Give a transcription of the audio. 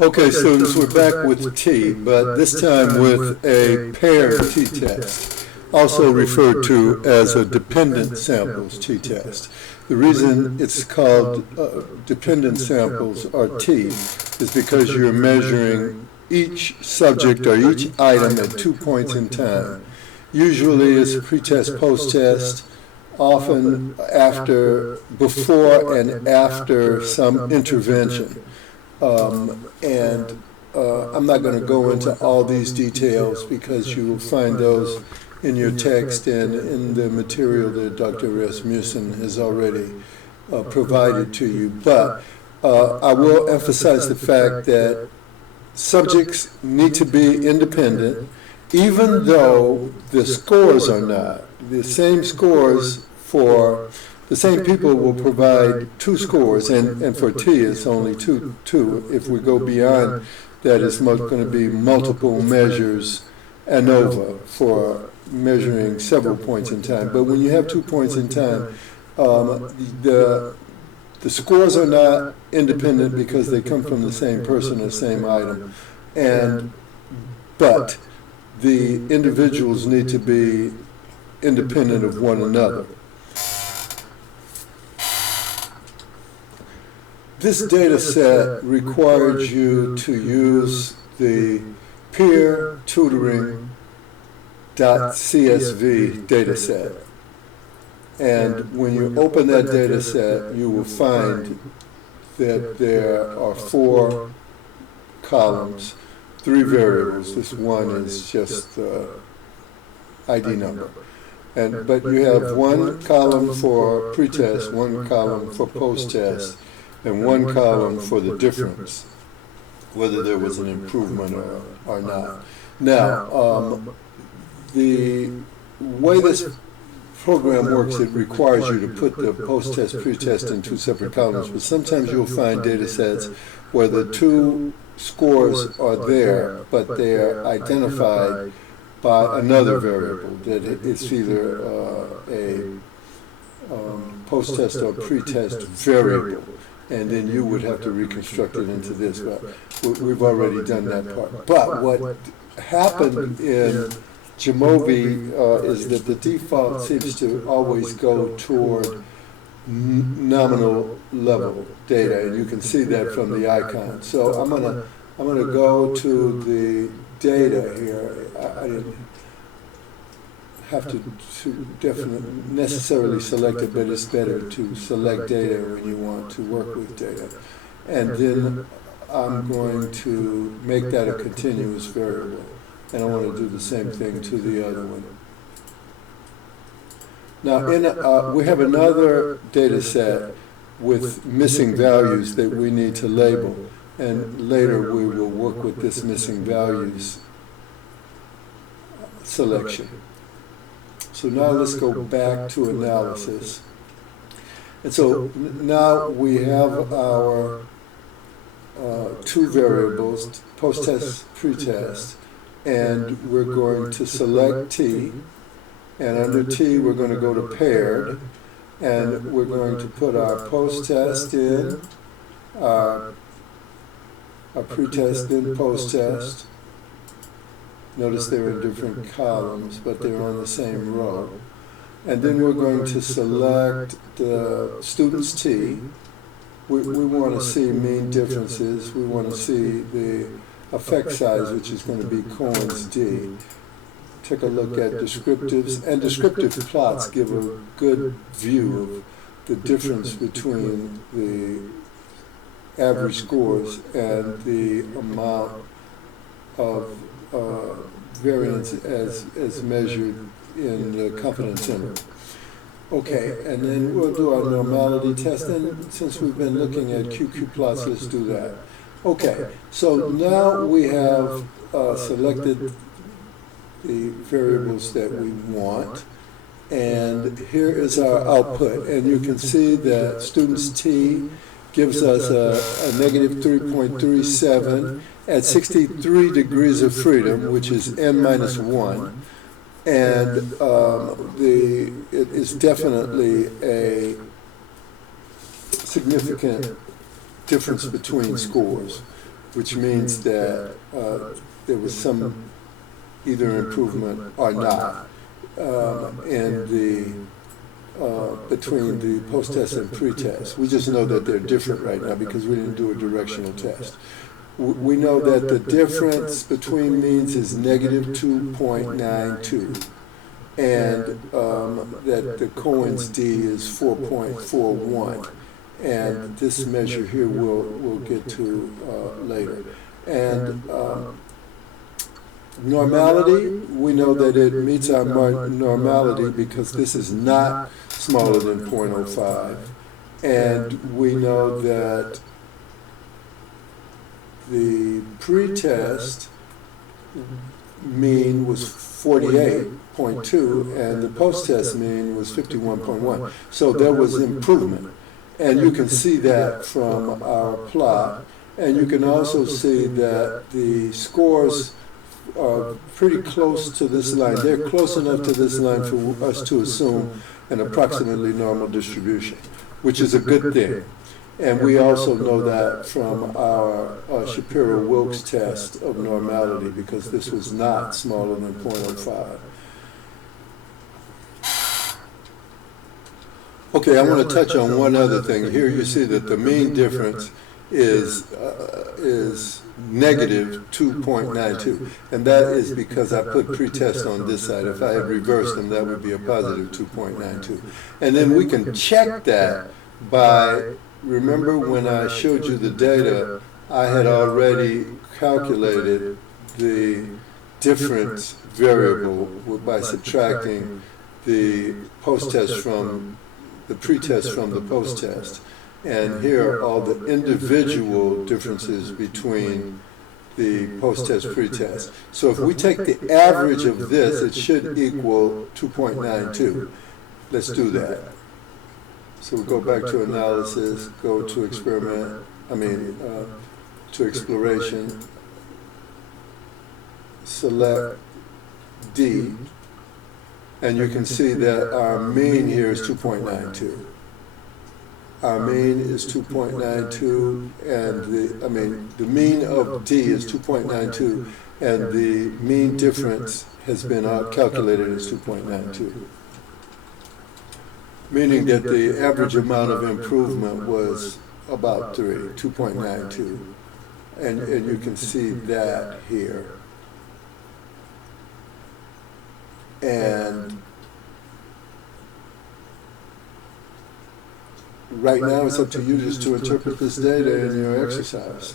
Okay, students, we're back with T, but this time with a paired t-test, also referred to as a dependent samples t-test. The reason it's called dependent samples, or T, is because you're measuring each subject or each item at 2 points in time. Usually it's pre-test, post-test, often before and after some intervention. I'm not going to go into all these details because you will find those in your text and in the material that Dr. Rasmussen has already provided to you. But I will emphasize the fact that subjects need to be independent, even though the scores are not. The same scores for the same people will provide 2 scores, and for T it's only two. If we go beyond that, it's going to be multiple measures ANOVA for measuring several points in time. But when you have 2 points in time, the scores are not independent because they come from the same person or same item, but the individuals need to be independent of one another. This data set requires you to use the peer tutoring.csv data set. And when you open that data set, you will find that there are 4 columns, 3 variables. This one is just the ID number. But you have 1 column for pre-test, 1 column for post-test, and 1 column for the difference, whether there was an improvement or not. Now, the way this program works, it requires you to put the post-test, pre-test in 2 separate columns, but sometimes you'll find data sets where the 2 scores are there, but they are identified by another variable, that it's either a post-test or pre-test variable. And then you would have to reconstruct it into this, but we've already done that part. But what happened in Jamovi is that the default seems to always go toward nominal level data, and you can see that from the icon. So I'm gonna go to the data here. I didn't have to definitely necessarily select it, but it's better to select data when you want to work with data. And then I'm going to make that a continuous variable, and I want to do the same thing to the other one. Now, we have another data set with missing values that we need to label, and later we will work with this missing values selection. So now let's go back to analysis. And so now we have our 2 variables, post-test, pre-test, and we're going to select T, and under T we're going to go to paired, and we're going to put our post-test in, our pre-test in, post-test. Notice they're in different columns, but they're on the same row. And then we're going to select the student's T. We want to see mean differences. We want to see the effect size, which is going to be Cohen's D. Take a look at descriptives, and descriptive plots give a good view of the difference between the average scores and the amount of variance as measured in the confidence interval. Okay, and then we'll do our normality test, and since we've been looking at QQ plots, let's do that. Okay, so now we have selected the variables that we want, and here is our output, and you can see that students T gives us a negative 3.37 at 63 degrees of freedom, which is n-1, and it is definitely a significant difference between scores. which means that there was some either improvement or not in the between the post-test and pre-test. We just know that they're different right now because we didn't do a directional test. We know that the difference between means is negative 2.92, and that the Cohen's D is 4.41, and this measure here we'll get to later. And normality, we know that it meets our normality because this is not smaller than 0.05, and we know that the pre-test mean was 48.2 and the post-test mean was 51.1. So there was improvement, and you can see that from our plot, and you can also see that the scores are pretty close to this line. They're close enough to this line for us to assume an approximately normal distribution, which is a good thing. And we also know that from our Shapiro-Wilks test of normality, because this was not smaller than 0.05. Okay, I want to touch on one other thing. Here you see that the mean difference is negative 2.92, and that is because I put pre-test on this side. If I had reversed them, that would be a positive 2.92. And then we can check that by, remember when I showed you the data, I had already calculated the difference variable by subtracting the post-test from the pre-test from the post-test. And here are all the individual differences between the post-test, pre-test. So if we take the average of this, it should equal 2.92. Let's do that. So we'll go back to analysis, go to experiment, to exploration, select D, and you can see that our mean here is 2.92. Our mean is 2.92, and the mean of D is 2.92, and the mean difference has been calculated as 2.92. Meaning that the average amount of improvement was about 2.92. And you can see that here. And right now it's up to you just to interpret this data in your exercise.